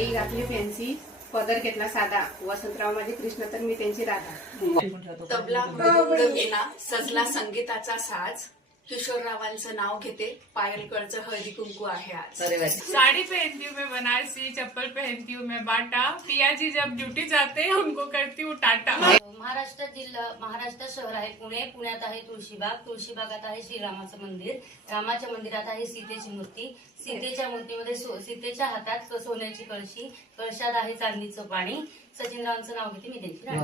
साडी घातली फॅन्सी, पदर घेतला साधा. वसंतराव माझे कृष्ण तर मी त्यांची राधा. तबला मृदुंग घेणा सजला संगीताचा साज. किशोररावांचं नाव घेते, पायल कळचं हळदी कुंकू आहे आज. साड़ी पहनती हूँ मैं बनारसी, चप्पल पहनती हूँ मैं बाटा. पिया जी जब ड्यूटी जाते हैं उनको करती हूँ टाटा. महाराष्ट्र जिल्हा, महाराष्ट्र शहर आहे पुणे. पुण्यात आहे तुळशीबाग. तुळशीबागात आहे श्रीरामाचं मंदिर. रामाच्या मंदिरात आहे सीतेची मूर्ती. सीतेच्या मूर्तीमध्ये सीतेच्या हातात सोन्याची कळशी, कळशात आहे चांदीचं पाणी. सचिनरावांचं नाव घेते मी त्यांची राणी.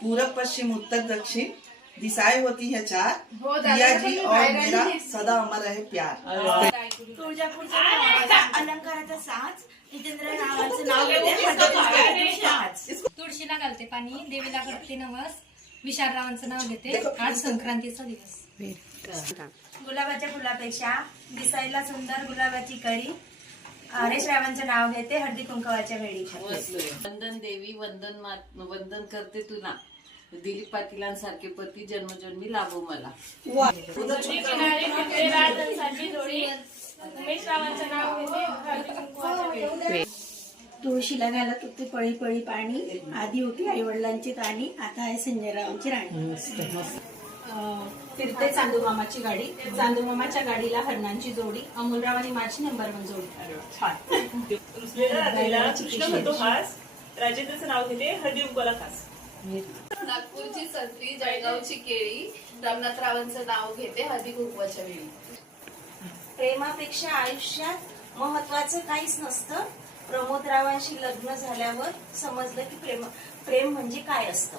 पूरब पश्चिम उत्तर दक्षिण दिशाएं होती है चार. पिया जी और मेरा सदा अमर रहे प्यार. तुळजापूरचा अलंकाराचा साज. जितेंद्र रावांचं नाव घेते. तुळशीला घालते पाणी, देवीला करते नवस. विशालरावांचं नाव घेते. आज संक्रांतीचा दिवस. गुलाबाच्या फुलापेक्षा दिसायला सुंदर गुलाबाची कळी. हरेशरावांचं नाव घेते हळदी कुंकवाच्या वेळी. वंदन देवी वंदन करते तुला. दिलीप पाटीलांसारखे पती जन्मजन्मी लाभो मला. तुळशीला घालत होते पळी पळी पाणी. आधी होती आई वडिलांची राणी, आता आहे संजयरावांची राणी. फिरते चांदूमामाची गाडी. चांदूमामाच्या गाडीला हरणांची जोडी. अमोलरावांनी माझी नंबर 1 जोडी. कृष्ण म्हणतो हास. राजेंद्रचं नाव घेते हळदी कुंकवाला खास. नागपूरची संत्री, जळगावची केळी. रामनाथरावांचं नाव घेते हळदी कुंकवाच्या वेळी. प्रेमापेक्षा आयुष्यात महत्वाचं काहीच नसतं. प्रमोदरावांशी लग्न झाल्यावर समजलं की प्रेम म्हणजे काय असतं.